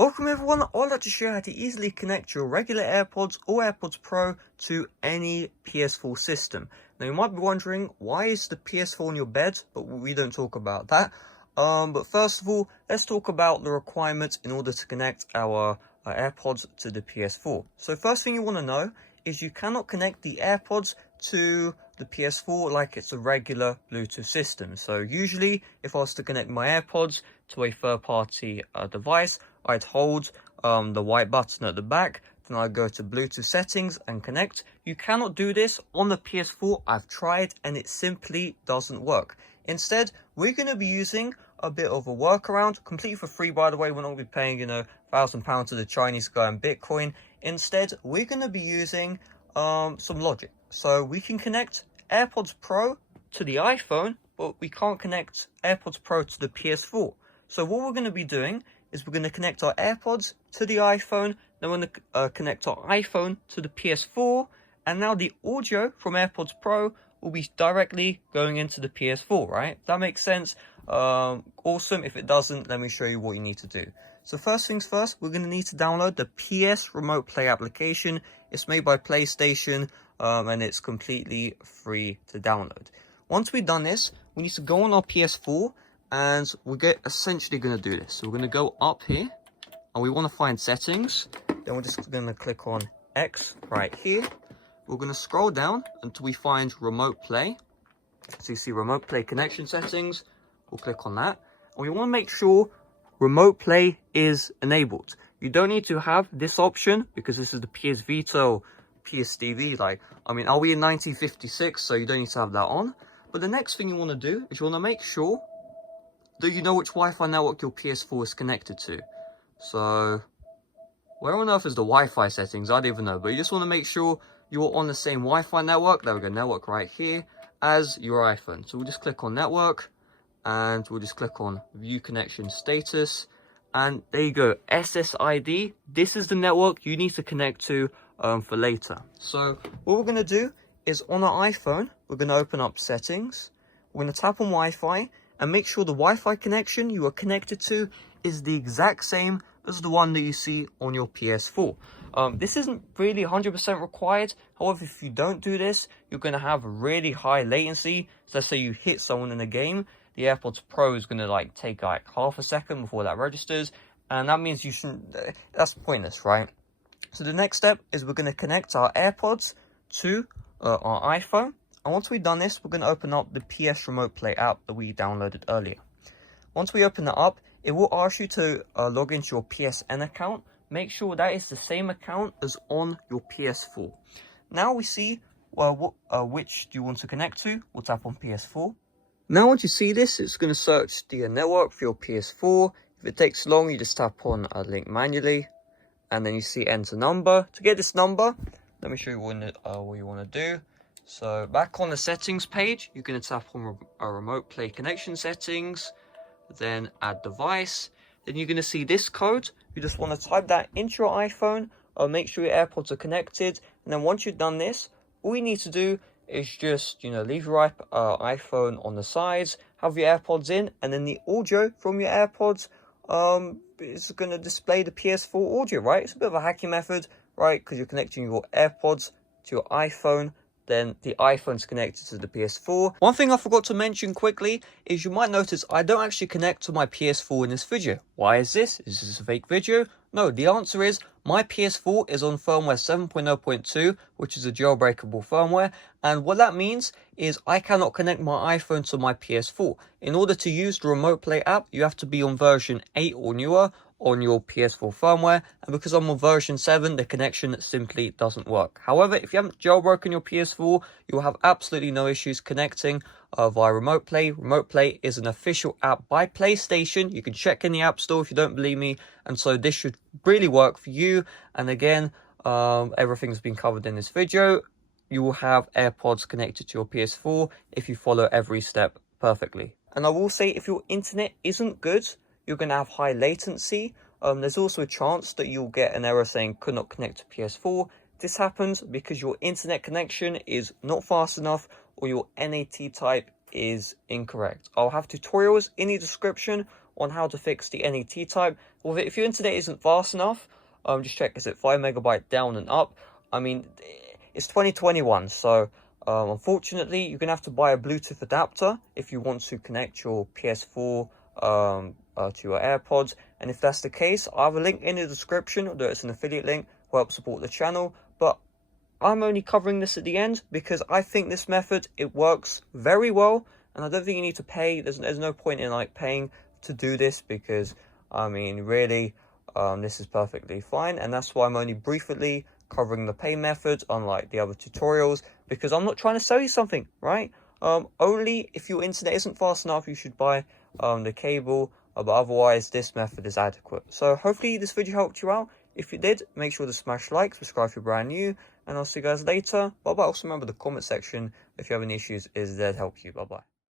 Welcome everyone, I'd like to show you how to easily connect your regular AirPods or AirPods Pro to any PS4 system. Now you might be wondering, why is the PS4 on your bed? But we don't talk about that. But first of all, let's talk about the requirements in order to connect our AirPods to the PS4. So first thing you want to know is you cannot connect the AirPods to the PS4 like it's a regular Bluetooth system. So usually if I was to connect my AirPods to a third-party device, I'd hold the white button at the back, then I'd go to Bluetooth settings and connect. You cannot do this on the PS4. I've tried and it simply doesn't work. Instead, we're going to be using a bit of a workaround, completely for free by the way. We're not going to be paying, £1,000 to the Chinese guy in Bitcoin. Instead, we're going to be using some logic. So we can connect AirPods Pro to the iPhone, but we can't connect AirPods Pro to the PS4. So what we're going to be doing is we're going to connect our AirPods to the iPhone, then we're going to connect our iPhone to the PS4, and now the audio from AirPods Pro will be directly going into the PS4, right? That makes sense. Awesome. If it doesn't, let me show you what you need to do. So first things first, we're going to need to download the PS Remote Play application. It's made by PlayStation, and it's completely free to download. Once we've done this, we need to go on our PS4, and we're essentially going to do this. So we're going to go up here, and we want to find settings. Then we're just going to click on X right here. We're going to scroll down until we find Remote Play. So you see Remote Play connection settings. We'll click on that. And we want to make sure Remote Play is enabled. You don't need to have this option because this is the PS Vita or PS TV. Are we in 1956? So you don't need to have that on. But the next thing you want to do is you want to make sure that you know which Wi-Fi network your PS4 is connected to. So where on earth is the Wi-Fi settings? I don't even know. But you just want to make sure you're on the same Wi-Fi network. There we go, network right here, as your iPhone. So we'll just click on network, and we'll just click on view connection status, and there you go, SSID. This is the network you need to connect to for later. So what we're going to do is on our iPhone, we're going to open up settings. We're going to tap on Wi-Fi and make sure the Wi-Fi connection you are connected to is the exact same as the one that you see on your PS4. This isn't really 100% required. However, if you don't do this, you're going to have really high latency. So let's say you hit someone in a game, the AirPods Pro is going to take half a second before that registers, and that means you shouldn't. That's pointless, right? So the next step is we're going to connect our AirPods to our iPhone, and once we've done this, we're going to open up the PS Remote Play app that we downloaded earlier. Once we open it up, it will ask you to log into your PSN account. Make sure that is the same account as on your PS4. Now we see which do you want to connect to. We'll tap on PS4. Now once you see this, it's going to search the network for your PS4. If it takes long, you just tap on a link manually, and then you see enter number. To get this number, let me show you what you want to do. So back on the settings page, you're going to tap on remote play connection settings, then add device. Then you're going to see this code. You just want to type that into your iPhone, make sure your AirPods are connected, and then once you've done this, all you need to do is just leave your iPhone on the sides, have your AirPods in, and then the audio from your AirPods is going to display the PS4 audio, right? It's a bit of a hacky method, right? Because you're connecting your AirPods to your iPhone, then the iPhone's connected to the PS4. One thing I forgot to mention quickly is you might notice I don't actually connect to my PS4 in this video. Why is this? Is this a fake video? No, the answer is my PS4 is on firmware 7.0.2, which is a jailbreakable firmware. And what that means is I cannot connect my iPhone to my PS4. In order to use the Remote Play app, you have to be on version 8 or newer on your PS4 firmware, and because I'm on version 7, the connection simply doesn't work. However, if you haven't jailbroken your PS4, you'll have absolutely no issues connecting via Remote Play. Remote Play is an official app by PlayStation. You can check in the App Store if you don't believe me, and so this should really work for you. And again, everything's been covered in this video. You will have AirPods connected to your PS4 if you follow every step perfectly. And I will say, if your internet isn't good, you're going to have high latency. There's also a chance that you'll get an error saying could not connect to PS4. This happens because your internet connection is not fast enough or your NAT type is incorrect. I'll have tutorials in the description on how to fix the NAT type. Well, if your internet isn't fast enough, just check, is it 5 megabyte down and up? I mean, it's 2021, so unfortunately you're gonna have to buy a Bluetooth adapter if you want to connect your PS4 to your AirPods. And if that's the case, I have a link in the description, although it's an affiliate link, will help support the channel. But I'm only covering this at the end because I think this method, it works very well, and I don't think you need to pay. There's no point in like paying to do this, because I mean, really, this is perfectly fine. And that's why I'm only briefly covering the pay method, unlike the other tutorials, because I'm not trying to sell you something, right? Only if your internet isn't fast enough, you should buy the cable, but otherwise this method is adequate. So hopefully this video helped you out. If you did, make sure to smash like, subscribe if you're brand new, and I'll see you guys later. Bye bye. Also remember, the comment section, if you have any issues, is there to help you. Bye bye.